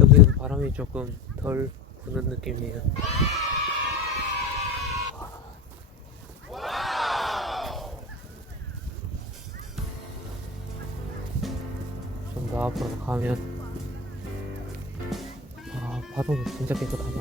여기는 바람이 조금 덜 부는 느낌이에요. 좀 더 앞으로 가면 아 바다도 진짜 깨끗하다.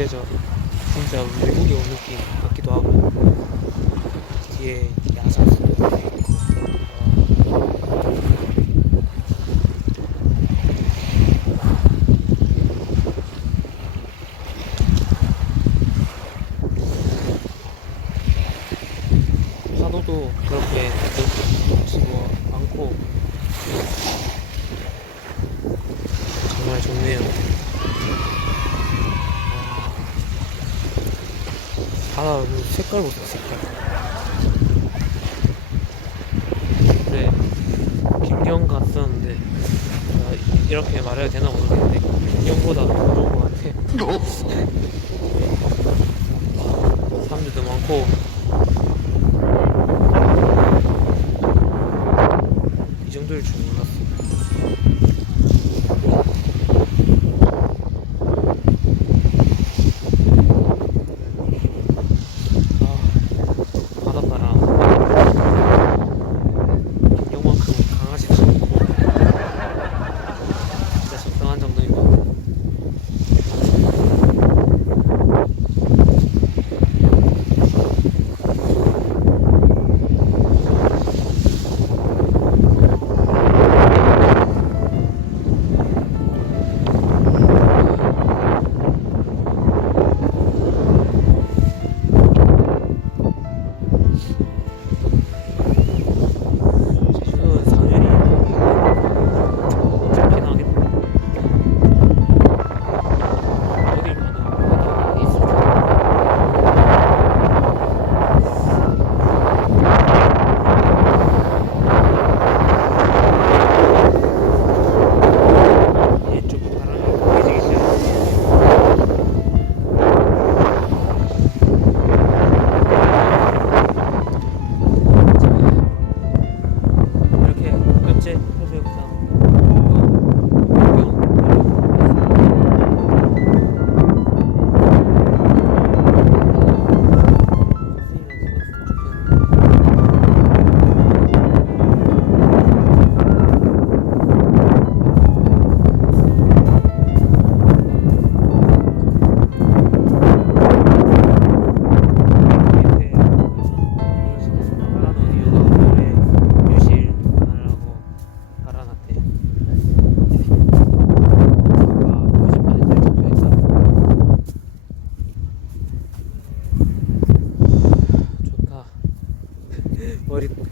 되죠? 진짜 외국에 온 느낌 같기도 하고 뒤에 야산 파도도 그렇게 치고 않고 정말 좋네요. 바다 아, 색깔 보세요 색깔. 네. 김경 갔었는데 아, 이렇게 말해야 되나 모르겠는데 김경보다 더 좋은 것 같아 사람들도 많고. 이 정도일 줄 몰랐어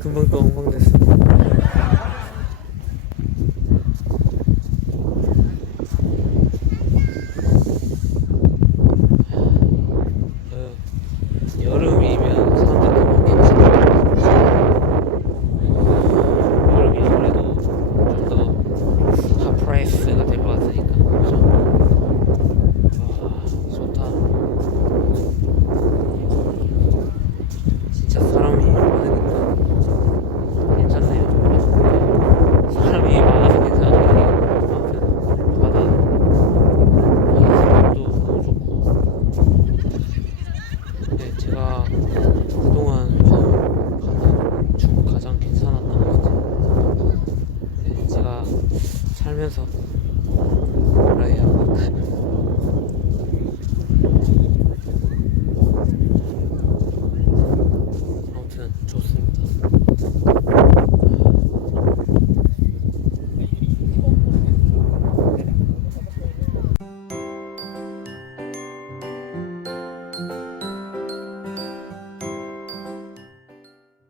くぼく思うんです